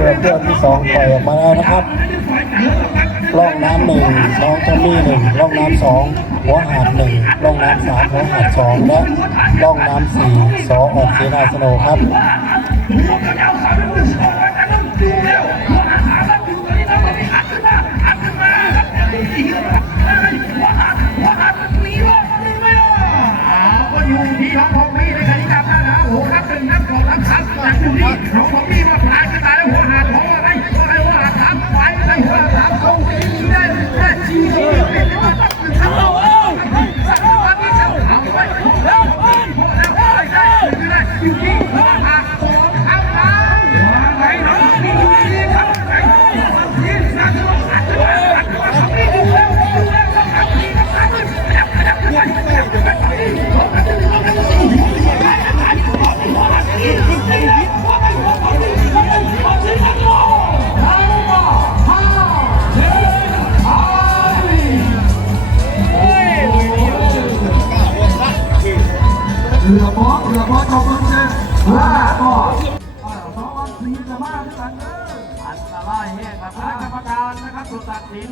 ตัวเที่ยวที่สองปล่อยออกมาแล้วนะครับล่องน้ำหนึ่งน้องทอมมี่หนึ่งล่องน้ำสองหัวหาดหนึ่งล่องน้ำสามหัวหาดสองและล่องน้ำสี่สอออกเสนาสโนครับอยู่ที่น้องทองมี่ในคดีจับนะนะโอ้โหครับหนึ่งนับสองนับสามอยู่ที่น้องทองมี่ว่าพลาย มอเรือมอจอมมึงเนี่ยว่าก็สองวันสี่จะมาด้วยกันเด้ออันตรายแห้งครับคณะกรรมการนะครับตรวจตัดสิน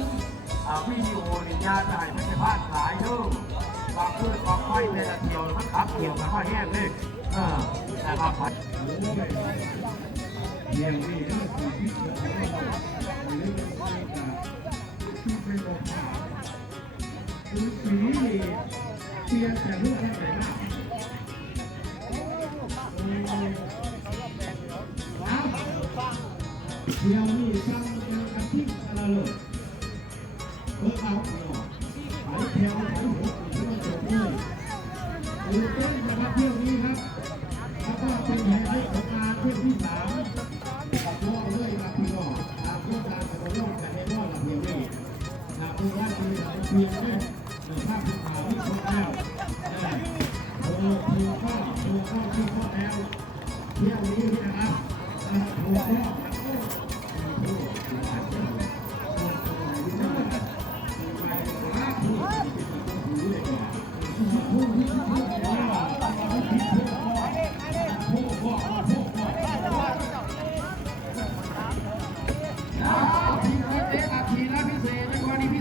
วิดีโอนิยาจ่ายไม่ใช่พลาดสายเด้อฝากพืชฝากไฟในละเดียวมันขับเกี่ยวกับข้าแห้งนี่เออนะครับเที่ยวนี่ซ้ำเจอกันที่อะไรเลยเมื่ Yang ini sang negatif lalu. Kau tahu ไหลแถวไหลหัวไม่ต้องจบเยตื่เต้นนะเที่ยวนี้ครับแล้วก็เป็นแห่เรื่ของงานเที่ยวที่สามกับล่อเลยครับพี่อตามร่วมานกับล่อแต่ในล่อหลับเพียงนี่นะาคือหลับเพียงนี่หรือภาพภูเขที่ชมแล้วนะโอ้โหคือข้อคือข้อคือแล้วเที่ยวนี้นะครับ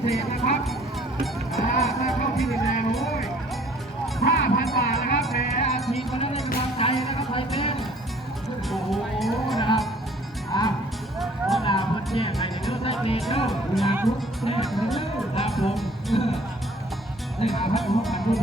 ษตรนะครับอ่าถ้าเข้าที่แดงโอ้ยห้าพับาทนะครับแหมทีมคนนั้กำลังใจนะครับไทยเป็นโอ้โหนะครับอะพวกเราพ่นเชี่ยไปในเรื่องได้เกณฑ์เรื่องทุกแรกเรื่องครับผมได้มาพักผ่อนกันด้วย